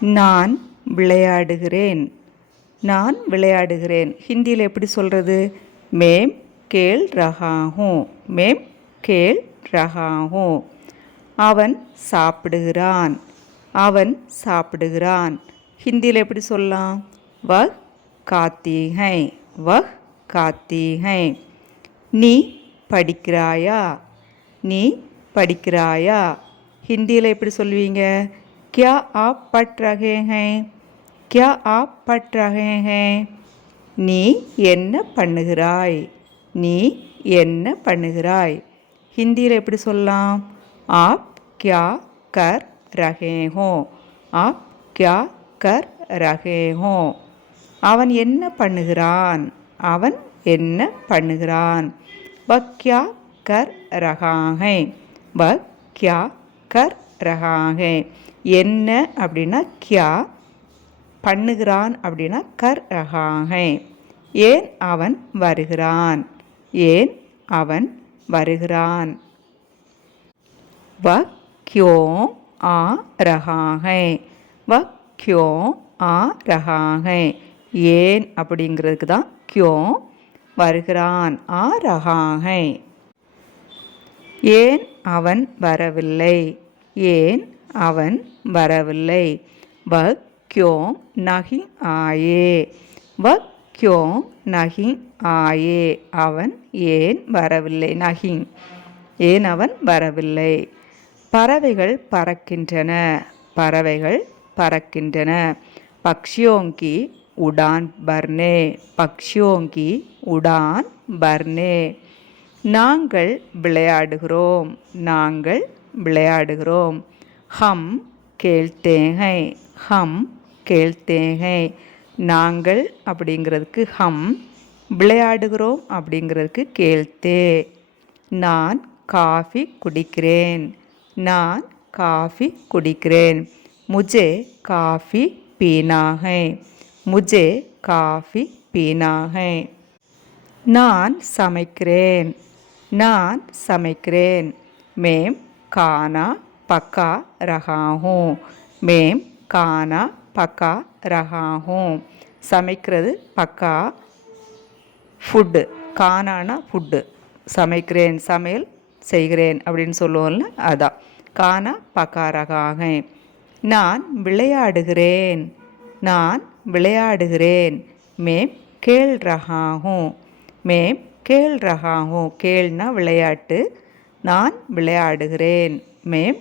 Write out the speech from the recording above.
நான் விளையாடுகிறேன். நான் விளையாடுகிறேன். ஹிந்தியில் எப்படி சொல்கிறது மேம் கேள் ரகாஹூம் மேம் கேள் ரகாஹூம் அவன் சாப்பிடுகிறான். அவன் சாப்பிடுகிறான். ஹிந்தியில் எப்படி சொல்லலாம்? வஹ் காத்தீகை. வ வஹ் காத்தி நீ படிக்கிறாயா? நீ படிக்கிறாயா? ஹிந்தியில் எப்படி சொல்லுவீங்க क्या आप पढ़ रहे हैं क्या आप पढ़ रहे हैं நீ என்ன பண்ணுகிறாய் நீ என்ன பண்ணுகிறாய் ஹிந்தியில் எப்படி சொல்லலாம் ஆப் கியா கர் ரஹே ஹோ ஆப் கியா கர் ரஹே ஹோ அவன் என்ன பண்ணுகிறான் அவன் என்ன பண்ணுகிறான் வ கியா கர் ரஹா ஹை வ கியா கர் ரஹாக என்ன அப்படின்னா கியா பண்ணுகிறான் அப்படின்னா கர் ரஹாக ஏன் அவன் வருகிறான்? ஏன் அவன் வருகிறான்? வ கியோ ஆ ரஹாக வ கியோ ஆ ரஹாக ஏன் அப்படிங்கிறதுக்கு தான் கியோ வருகிறான் ஆ ரஹாக ஏன் அவன் வரவில்லை? ஏன் அவன் வரவில்லை? வக் கியோங் நகி ஆயே. வக் கியோங் நகி ஆயே. அவன் ஏன் வரவில்லை? நகி. ஏன் அவன் வரவில்லை? பறவைகள் பறக்கின்றன. பறவைகள் பறக்கின்றன. பக்ஷியோங்கி உடான் பர்னே. பக்ஷியோங்கி உடான் பர்னே. நாங்கள் விளையாடுகிறோம். நாங்கள் விளையாடுகிறோம். ஹம் கேள்தே ஹம் கேள்தே நாங்கள் அப்படிங்கிறதுக்கு ஹம் விளையாடுகிறோம் அப்படிங்கிறதுக்கு கேள்தே. நான் காஃபி குடிக்கிறேன் நான் காஃபி குடிக்கிறேன். முஜே காஃபி பீனாகை முஜே காஃபி பீனாகை. நான் சமைக்கிறேன் நான் சமைக்கிறேன். மேம் கானா பக்கா ரகாகும் மேம் கானா பக்கா ரகாகும் சமைக்கிறது பக்கா ஃபுட்டு கானானா ஃபுட்டு சமைக்கிறேன் சமையல் செய்கிறேன் அப்படின்னு சொல்லுவோம்ல அதான் கானா பக்கா ரகாக நான் விளையாடுகிறேன் நான் விளையாடுகிறேன். மேம் கேள் ரகாகும் மேம் கேள் ரகாகும் கேள்னா விளையாட்டு நான் விளையாடுகிறேன். மேம்